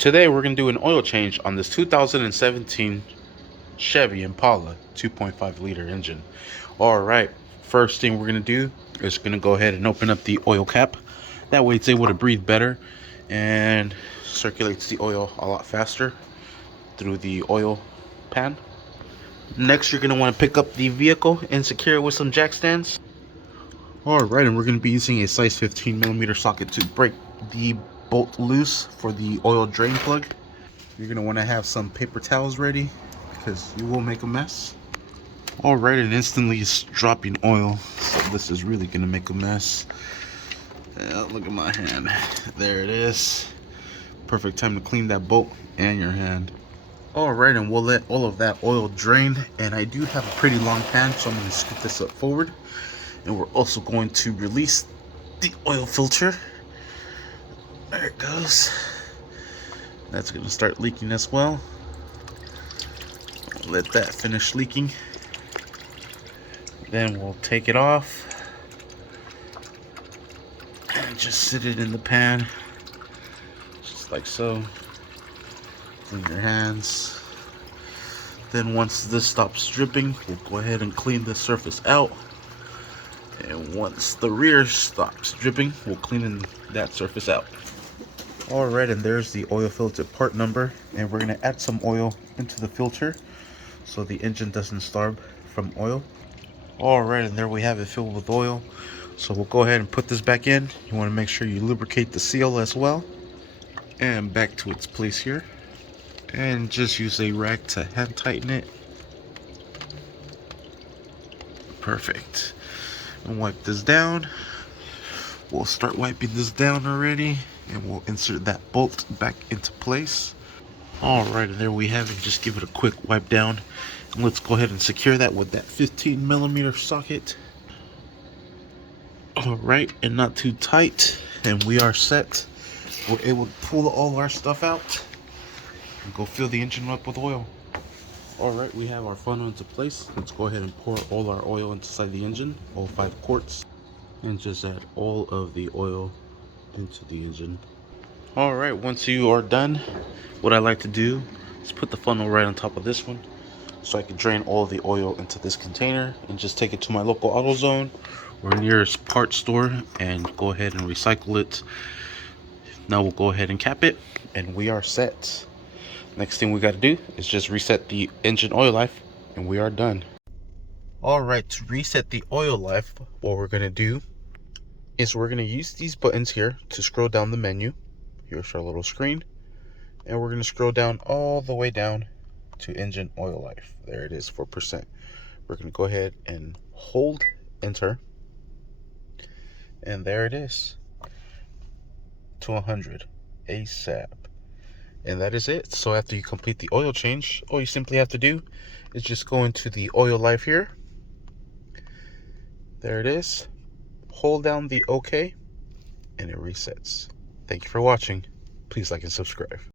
Today we're going to do an oil change on this 2017 Chevy Impala 2.5 liter engine. Alright, first thing we're going to do is going to go ahead and open up the oil cap. That way it's able to breathe better and circulates the oil a lot faster through the oil pan. Next, you're going to want to pick up the vehicle and secure it with some jack stands. Alright, and we're going to be using a size 15mm socket to break the bolt loose for the oil drain plug. You're going to want to have some paper towels ready because you will make a mess. Alright, and instantly it's dropping oil, so this is really going to make a mess. Look at my hand. There it is. Perfect time to clean that bolt and your hand. Alright, and we'll let all of that oil drain, and I do have a pretty long pan, so I'm going to scoot this up forward. And we're also going to release the oil filter. There it goes. That's going to start leaking as well. Let that finish leaking. Then we'll take it off and just sit it in the pan, just like so. Clean your hands. Then once this stops dripping, we'll go ahead and clean the surface out. And once the rear stops dripping, we'll clean that surface out. Alright, and there's the oil filter part number, and we're going to add some oil into the filter so the engine doesn't starve from oil. Alright, and there we have it filled with oil. So we'll go ahead and put this back in. You want to make sure you lubricate the seal as well. And back to its place here. And just use a rag to hand tighten it. Perfect. And wipe this down. We'll start wiping this down already, and we'll insert that bolt back into place. Alright, and there we have it. Just give it a quick wipe down, and let's go ahead and secure that with that 15mm socket. Alright, and not too tight, and we are set. We're able to pull all our stuff out and go fill the engine up with oil. Alright, we have our funnel into place. Let's go ahead and pour all our oil inside the engine, all 5 quarts, and just add all of the oil into the engine. Alright, once you are done, what I like to do is put the funnel right on top of this one so I can drain all of the oil into this container and just take it to my local AutoZone or nearest parts store and go ahead and recycle it. Now we'll go ahead and cap it, and we are set. Next thing we got to do is just reset the engine oil life, and we are done. Alright, to reset the oil life, what we're going to do is we're going to use these buttons here to scroll down the menu. Here's our little screen, and we're going to scroll down all the way down to engine oil life. There it is, 4%. We're going to go ahead and hold enter, and there it is, to 100 ASAP. And that is it. So after you complete the oil change, all you simply have to do is just go into the oil life here. There it is. Hold down the OK, and it resets. Thank you for watching. Please like and subscribe.